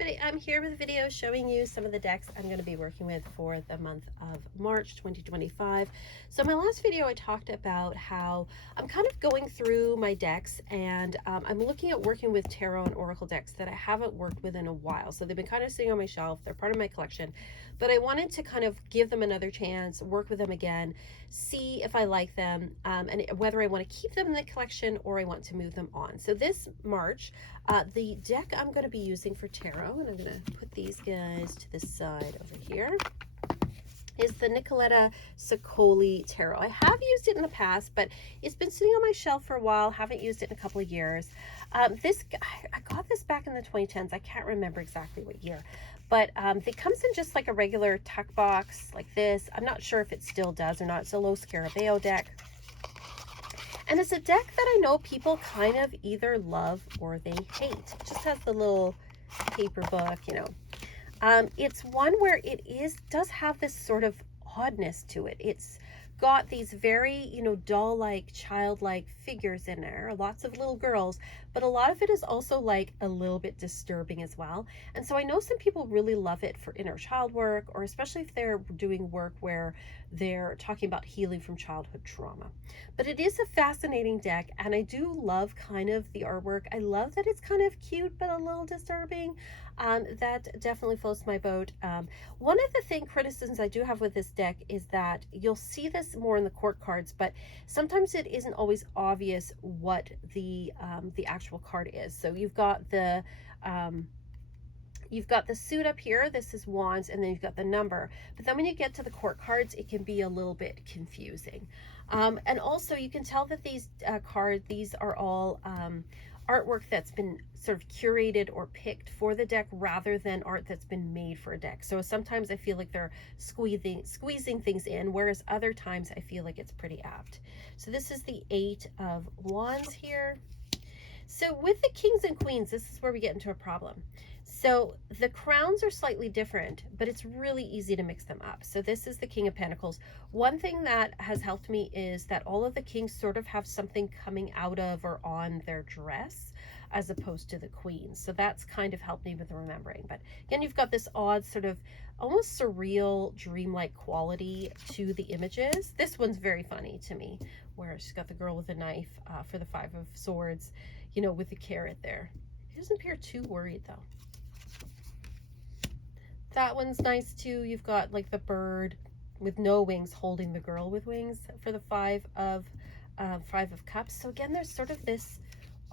everybody, I'm here with a video showing you some of the decks I'm going to be working with for the month of March 2025. So my last video I talked about how I'm kind of going through my decks and I'm looking at working with tarot and oracle decks that I haven't worked with in a while. So they've been kind of sitting on my shelf, they're part of my collection, but I wanted to kind of give them another chance, work with them again, see if I like them, and whether I want to keep them in the collection or I want to move them on. So this March, the deck I'm going to be using for tarot, and I'm going to put these guys to the side over here, is the Nicoletta Sicoli Tarot. I have used it in the past, but it's been sitting on my shelf for a while. Haven't used it in a couple of years. I got this back in the 2010s. I can't remember exactly what year, but it comes in just like a regular tuck box like this. I'm not sure if it still does or not. It's a Lo Scarabeo deck. And it's a deck that I know people kind of either love or they hate. It just has the little paper book, you know. It's one where does have this sort of oddness to it. It's got these very, doll-like, childlike figures in there, lots of little girls, but a lot of it is also like a little bit disturbing as well. And so I know some people really love it for inner child work, or especially if they're doing work where they're talking about healing from childhood trauma. But it is a fascinating deck, and I do love kind of the artwork. I love that it's kind of cute but a little disturbing. That definitely floats my boat. One of the criticisms I do have with this deck is that you'll see this more in the court cards, but sometimes it isn't always obvious what the actual card is. So you've got the suit up here. This is wands, and then you've got the number. But then when you get to the court cards, it can be a little bit confusing. And also you can tell that these these are all artwork that's been sort of curated or picked for the deck rather than art that's been made for a deck. So sometimes I feel like they're squeezing things in, whereas other times I feel like it's pretty apt. So this is the 8 of Wands here. So with the kings and queens, this is where we get into a problem. So the crowns are slightly different, but it's really easy to mix them up. So this is the King of Pentacles. One thing that has helped me is that all of the kings sort of have something coming out of or on their dress as opposed to the queens. So that's kind of helped me with remembering. But again, you've got this odd sort of almost surreal, dreamlike quality to the images. This one's very funny to me, where she's got the girl with a knife for the 5 of Swords, with the carrot there. He doesn't appear too worried though. That one's nice too. You've got like the bird with no wings holding the girl with wings for the 5 of Cups. So again, there's sort of this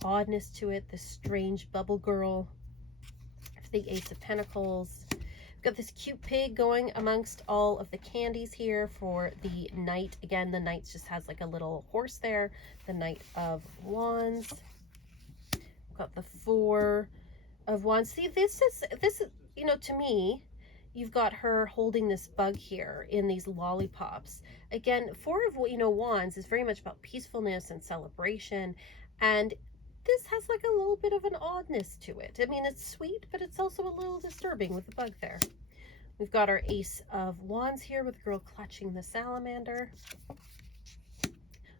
oddness to it, this strange bubble girl. For the Ace of Pentacles, we've got this cute pig going amongst all of the candies here for the Knight. Again, the Knight just has like a little horse there. The Knight of Wands. We've got the 4 of Wands. See, this is to me, you've got her holding this bug here in these lollipops. Again, 4 of Wands is very much about peacefulness and celebration, and this has like a little bit of an oddness to it. I mean, it's sweet, but it's also a little disturbing with the bug there. We've got our Ace of Wands here with the girl clutching the salamander.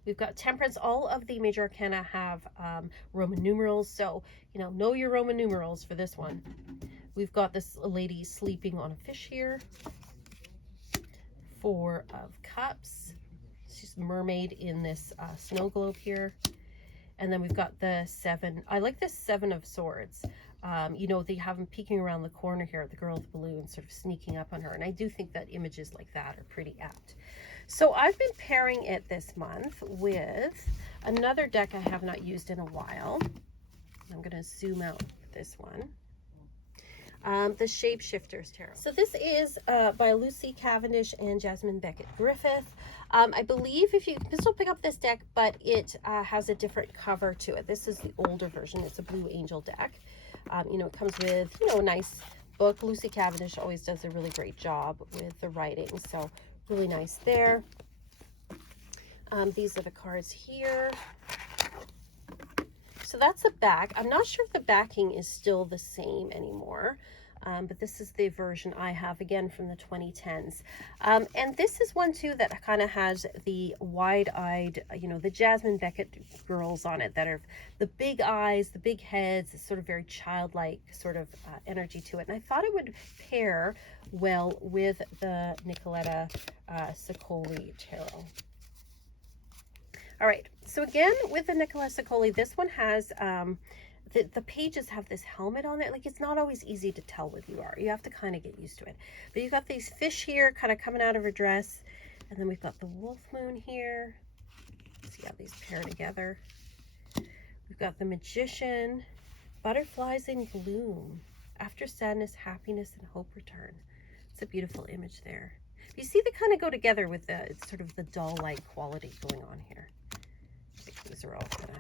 We've got Temperance. All of the major arcana have Roman numerals, so know your Roman numerals for this one. We've got this lady sleeping on a fish here. 4 of Cups. She's a mermaid in this snow globe here. And then we've got the 7. I like this 7 of Swords. They have them peeking around the corner here, the girl with the balloon sort of sneaking up on her. And I do think that images like that are pretty apt. So I've been pairing it this month with another deck I have not used in a while. I'm going to zoom out this one. The Shapeshifters Tarot. So this is by Lucy Cavendish and Jasmine Beckett Griffith. I believe this will pick up this deck, but it has a different cover to it. This is the older version. It's a Blue Angel deck. It comes with, a nice book. Lucy Cavendish always does a really great job with the writing. So really nice there. These are the cards here. So that's the back. I'm not sure if the backing is still the same anymore. but this is the version I have, again, from the 2010s. And this is one too that kind of has the wide-eyed, you know, the Jasmine Beckett girls on it that are the big eyes, the big heads, sort of very childlike sort of energy to it. And I thought it would pair well with the Nicoletta Sicoli Tarot. All right, so again, with the Nicoletta Sicoli, this one has, the pages have this helmet on it. Like, it's not always easy to tell what you are. You have to kind of get used to it. But you've got these fish here kind of coming out of her dress. And then we've got the wolf moon here. Let's see how these pair together. We've got the Magician, butterflies in gloom. After sadness, happiness, and hope return. It's a beautiful image there. You see they kind of go together with the sort of the doll-like quality going on here. I think these are all kind of...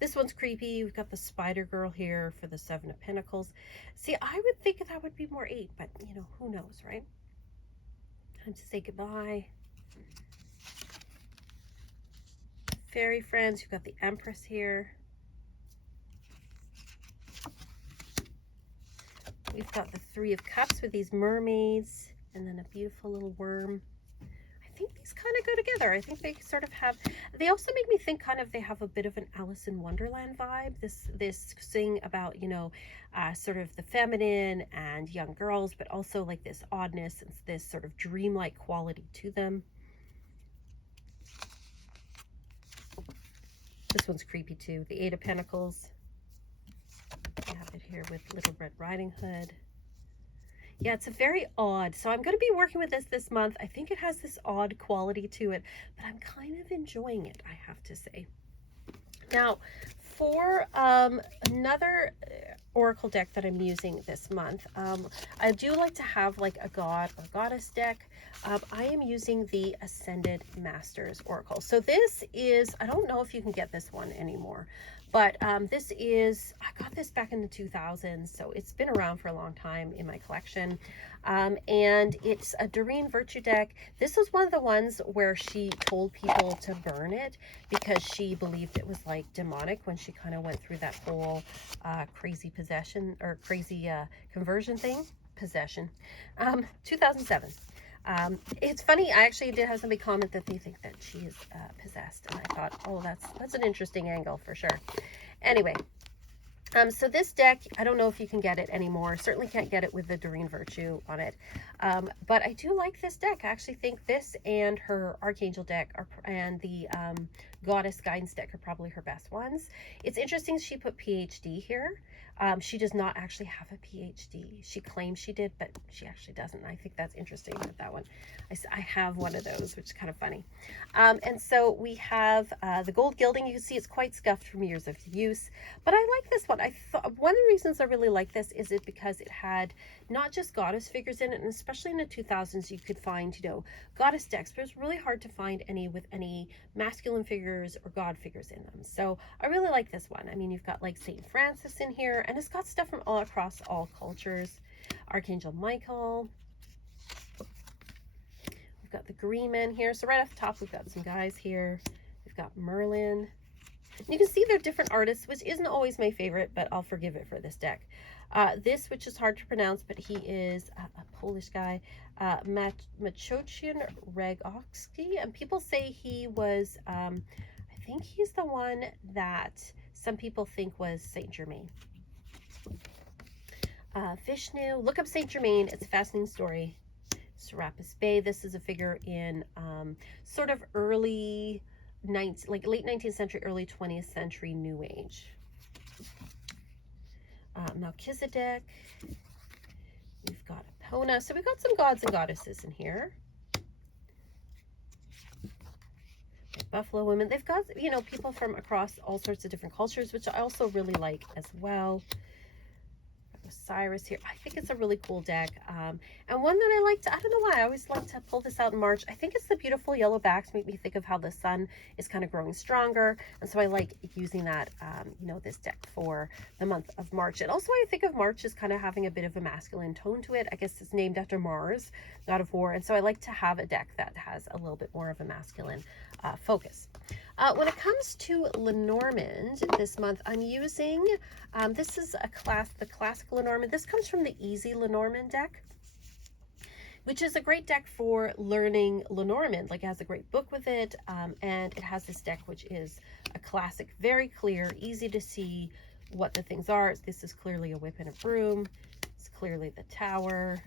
This one's creepy. We've got the Spider Girl here for the Seven of Pentacles. See, I would think that would be more 8, but, you know, who knows, right? Time to say goodbye. Fairy friends. You've got the Empress here. We've got the Three of Cups with these mermaids, and then a beautiful little worm. I think these kind of go together. I think they sort of have, they also make me think kind of they have a bit of an Alice in Wonderland vibe. This thing about, you know, sort of the feminine and young girls, but also like this oddness and this sort of dreamlike quality to them. This one's creepy too. The Eight of Pentacles. I have it here with Little Red Riding Hood. Yeah, it's a very odd. So I'm going to be working with this month. I think it has this odd quality to it, but I'm kind of enjoying it, I have to say. Now, for another oracle deck that I'm using this month, I do like to have like a god or goddess deck. I am using the Ascended Masters Oracle. So this is, I don't know if you can get this one anymore, but this is, I got this back in the 2000s, so it's been around for a long time in my collection. And it's a Doreen Virtue deck. This was one of the ones where she told people to burn it because she believed it was like demonic when she kind of went through that whole crazy possession or crazy conversion thing. Possession. 2007. It's funny, I actually did have somebody comment that they think that she is possessed, and I thought, oh, that's an interesting angle for sure. Anyway, so this deck, I don't know if you can get it anymore. Certainly can't get it with the Doreen Virtue on it. But I do like this deck. I actually think this and her Archangel deck and the Goddess Guidance deck are probably her best ones. It's interesting she put PhD here. She does not actually have a PhD. She claims she did, but she actually doesn't. I think that's interesting with that one. I have one of those, which is kind of funny. And so we have the gold gilding. You can see it's quite scuffed from years of use, but I like this one. I thought one of the reasons I really like this is it because it had not just goddess figures in it, and especially in the 2000s, you could find, you know, goddess decks, but it's really hard to find any with any masculine figures or god figures in them. So I really like this one. I mean, you've got like Saint Francis in here, and it's got stuff from all across all cultures. Archangel Michael. We've got the Green Men here. So right off the top, we've got some guys here. We've got Merlin. And you can see they're different artists, which isn't always my favorite, but I'll forgive it for this deck. This, which is hard to pronounce, but he is a Polish guy, Maciej Regowski, and people say he was, I think he's the one that some people think was Saint Germain. Vishnu, look up Saint Germain. It's a fascinating story. Serapis Bey. This is a figure in sort of late 19th century, early 20th century New Age. Melchizedek. We've got Epona. So we've got some gods and goddesses in here. Buffalo women. They've got, you know, people from across all sorts of different cultures, which I also really like as well. Osiris here. I think it's a really cool deck, and one that I like to, I don't know why, I always like to pull this out in March. I think it's the beautiful yellow backs make me think of how the sun is kind of growing stronger, and so I like using that, you know, this deck for the month of March. And also I think of March as kind of having a bit of a masculine tone to it. I guess it's named after Mars, god of war, and so I like to have a deck that has a little bit more of a masculine focus. When it comes to Lenormand this month, I'm using, this is the classic Lenormand. This comes from the Easy Lenormand deck, which is a great deck for learning Lenormand. Like, it has a great book with it, and it has this deck which is a classic, very clear, easy to see what the things are. This is clearly a whip and a broom. It's clearly the tower.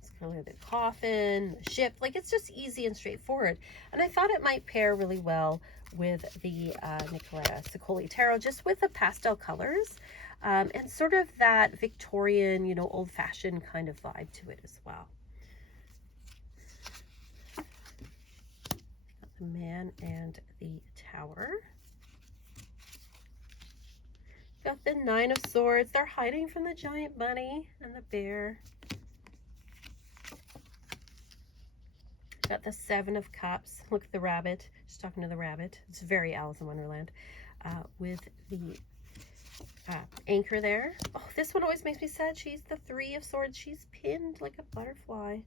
It's clearly the coffin, the ship. Like, it's just easy and straightforward. And I thought it might pair really well with the Nicoletta Sicoli Tarot, just with the pastel colors. And sort of that Victorian, you know, old-fashioned kind of vibe to it as well. The Man and the Tower. Got the Nine of Swords. They're hiding from the giant bunny and the bear. Got the Seven of Cups. Look at the rabbit. She's talking to the rabbit. It's very Alice in Wonderland. With the anchor there. Oh, this one always makes me sad. She's the Three of Swords. She's pinned like a butterfly.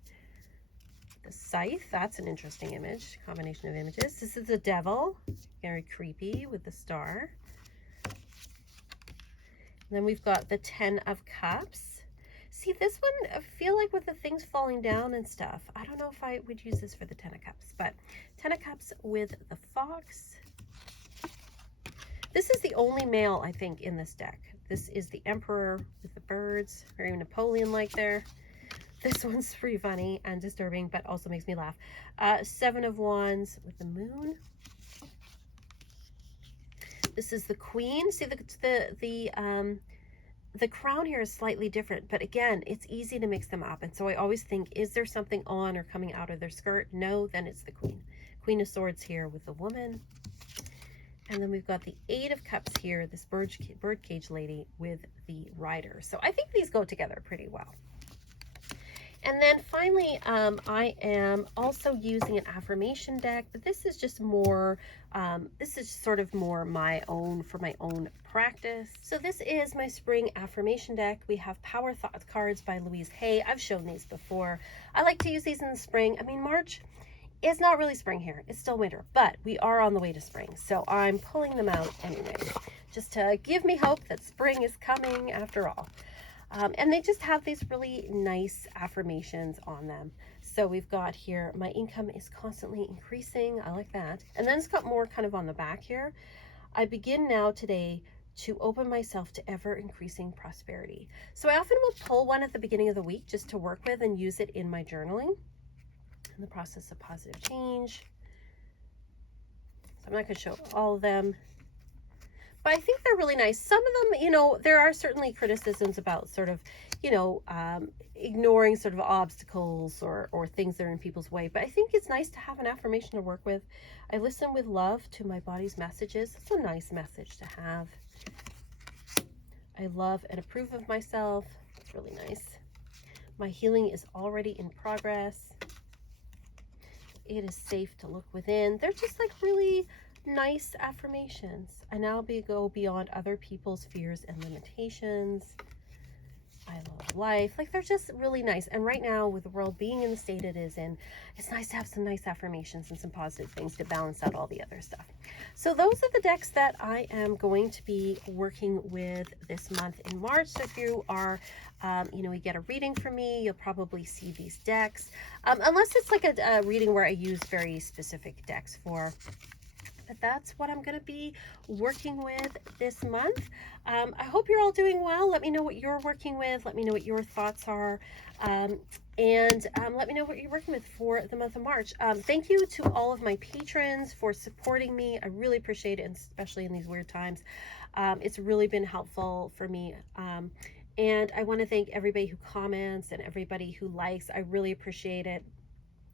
The Scythe. That's an interesting image. Combination of images. This is the Devil. Very creepy with the star. Then we've got the Ten of Cups. See, this one, I feel like with the things falling down and stuff, I don't know if I would use this for the Ten of Cups, but Ten of Cups with the Fox. This is the only male, I think, in this deck. This is the Emperor with the birds, very Napoleon-like there. This one's pretty funny and disturbing, but also makes me laugh. Seven of Wands with the Moon. This is the Queen. See, the crown here is slightly different, but again, it's easy to mix them up. And so I always think, is there something on or coming out of their skirt? No, then it's the Queen. Queen of Swords here with the woman. And then we've got the Eight of Cups here, this birdcage lady with the rider. So I think these go together pretty well. And then finally, I am also using an affirmation deck, but this is just more, this is sort of more my own, for my own practice. So this is my spring affirmation deck. We have Power Thoughts cards by Louise Hay. I've shown these before. I like to use these in the spring. I mean, March is not really spring here. It's still winter, but we are on the way to spring. So I'm pulling them out anyway, just to give me hope that spring is coming after all. And they just have these really nice affirmations on them. So we've got here, my income is constantly increasing. I like that. And then it's got more kind of on the back here. I begin now today to open myself to ever increasing prosperity. So I often will pull one at the beginning of the week just to work with and use it in my journaling. In the process of positive change. So I'm not going to show all of them, but I think they're really nice. Some of them, you know, there are certainly criticisms about sort of, you know, ignoring sort of obstacles or things that are in people's way. But I think it's nice to have an affirmation to work with. I listen with love to my body's messages. It's a nice message to have. I love and approve of myself. It's really nice. My healing is already in progress. It is safe to look within. They're just like really nice affirmations. I now go beyond other people's fears and limitations. I love life. Like, they're just really nice. And right now, with the world being in the state it is in, it's nice to have some nice affirmations and some positive things to balance out all the other stuff. So those are the decks that I am going to be working with this month in March. So if you are, you know, you get a reading from me, you'll probably see these decks. Unless it's like a reading where I use very specific decks for. But that's what I'm going to be working with this month. I hope you're all doing well. Let me know what you're working with. Let me know what your thoughts are. And let me know what you're working with for the month of March. Thank you to all of my patrons for supporting me. I really appreciate it, and especially in these weird times. It's really been helpful for me. And I want to thank everybody who comments and everybody who likes. I really appreciate it.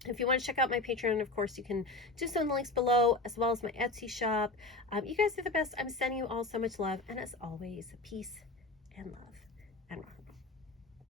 If you want to check out my Patreon, of course, you can do so in the links below, as well as my Etsy shop. You guys are the best. I'm sending you all so much love. And as always, peace and love and rock.